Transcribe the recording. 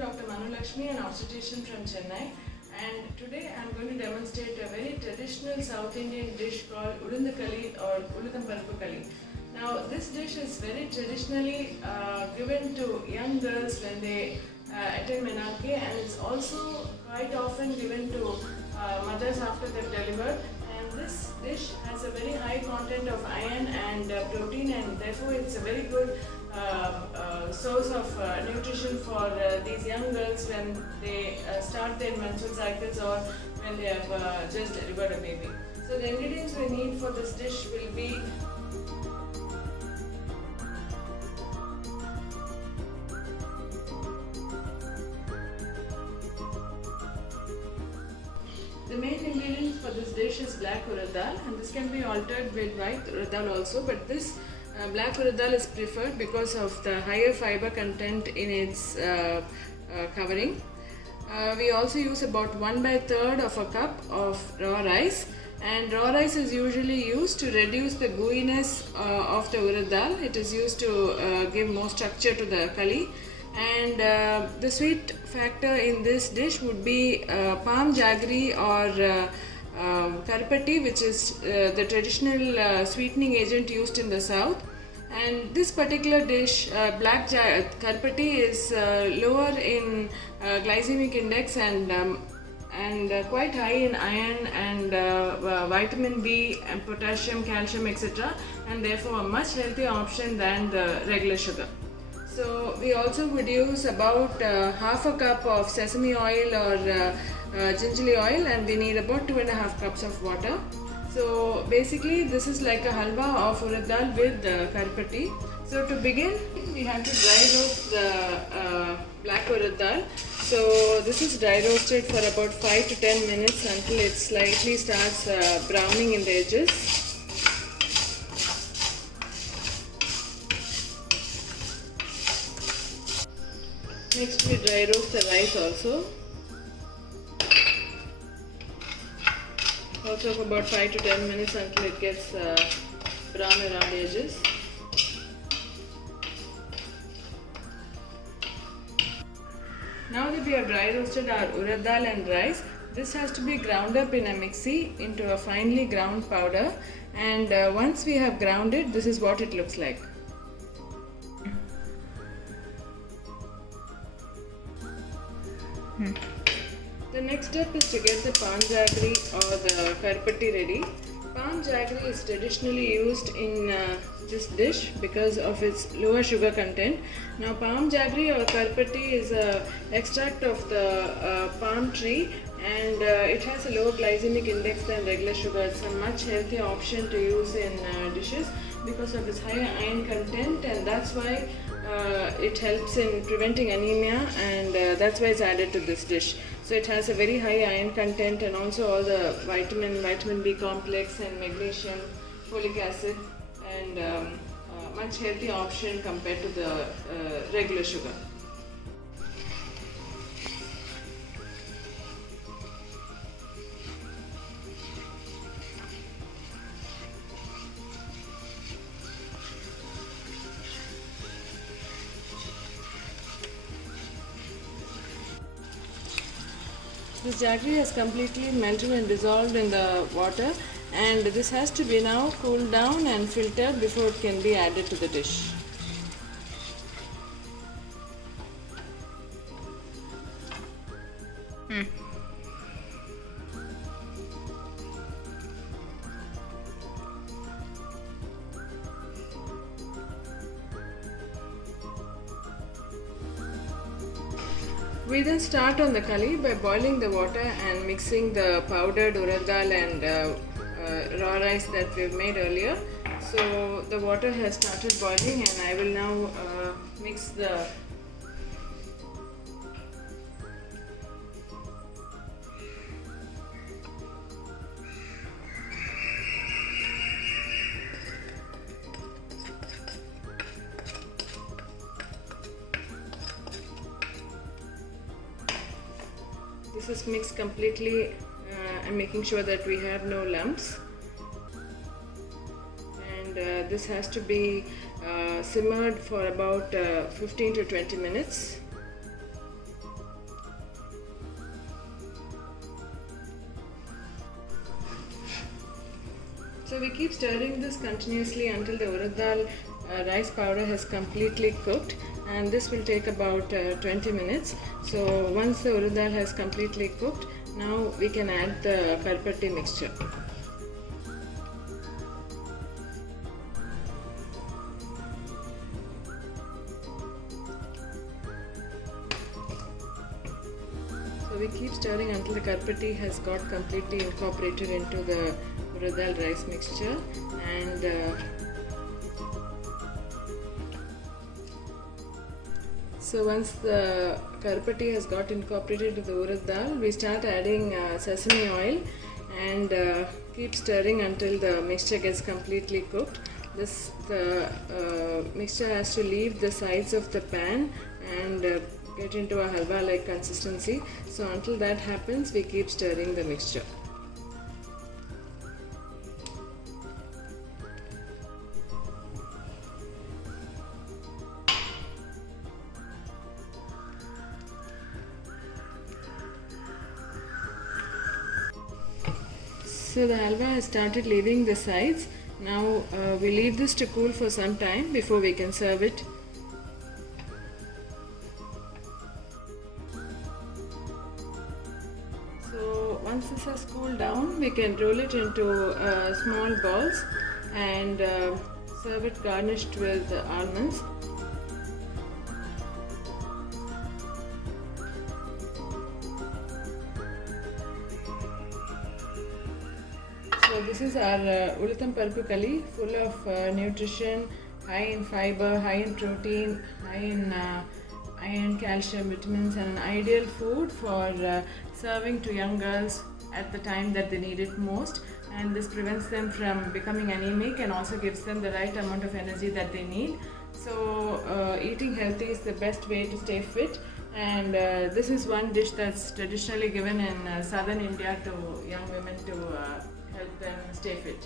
Dr. Manu Lakshmi, an obstetrician from Chennai, and today I am going to demonstrate a very traditional South Indian dish called Ulundakali or Uluthamparuppu Kali. Now this dish is very traditionally given to young girls when they attend menarche, and it's also quite often given to mothers after they've delivered. And this dish has a very high content of iron and protein, and therefore it's a very good source of nutrition for these young girls when they start their menstrual cycles or when they have just delivered a baby. So the ingredients we need for this dish will be the main ingredients for this dish is black urad dal, and this can be altered with white urad dal also, but this black urad dal is preferred because of the higher fiber content in its covering. We also use about 1/3 of a cup of raw rice, and raw rice is usually used to reduce the gooiness of the urad dal. It is used to give more structure to the kali. And the sweet factor in this dish would be palm jaggery or karpati, which is the traditional sweetening agent used in the south. And this particular dish, karpati, is lower in glycemic index and quite high in iron and vitamin B and potassium, calcium, etc., and therefore a much healthier option than the regular sugar. So we also would use about half a cup of sesame oil or gingerly oil, and we need about 2.5 cups of water. So basically this is like a halwa of urad dal with karpati. So to begin, we have to dry roast the black urad dal. So this is dry roasted for about 5 to 10 minutes until it slightly starts browning in the edges. Next we dry roast the rice also for about 5 to 10 minutes until it gets brown around the edges. Now that we have dry roasted our urad dal and rice, this has to be ground up in a mixie into a finely ground powder, and once we have ground it, this is what it looks like. The next step is to get the palm jaggery or the karpati ready. Palm jaggery is traditionally used in this dish because of its lower sugar content. Now palm jaggery or karpati is an extract of the palm tree, and it has a lower glycemic index than regular sugar. It's a much healthier option to use in dishes because of its higher iron content, and that's why it helps in preventing anemia, and that's why it's added to this dish. So it has a very high iron content and also all the vitamin B complex and magnesium, folic acid, and much healthier option compared to the regular sugar. This jaggery has completely melted and dissolved in the water, and this has to be now cooled down and filtered before it can be added to the dish. We then start on the kali by boiling the water and mixing the powdered urad dal and raw rice that we've made earlier. So the water has started boiling, and I will now mix the This is mixed completely and making sure that we have no lumps. And this has to be simmered for about 15 to 20 minutes. So we keep stirring this continuously until the urad dal rice powder has completely cooked, and this will take about 20 minutes. So once the urad dal has completely cooked, now we can add the karpatti mixture. So we keep stirring until the karpatti has got completely incorporated into the urad dal rice mixture, and so once the karpatti has got incorporated to the urad dal, we start adding sesame oil and keep stirring until the mixture gets completely cooked. The mixture has to leave the sides of the pan and get into a halwa like consistency. So until that happens, we keep stirring the mixture. So the halwa has started leaving the sides. Now we leave this to cool for some time before we can serve it. So once this has cooled down, we can roll it into small balls and serve it garnished with almonds. So this is our Udatham Paruppu Kali, full of nutrition, high in fiber, high in protein, high in iron, calcium, vitamins, and an ideal food for serving to young girls at the time that they need it most. And this prevents them from becoming anemic and also gives them the right amount of energy that they need. So eating healthy is the best way to stay fit. And this is one dish that's traditionally given in southern India to young women to help them stay fit.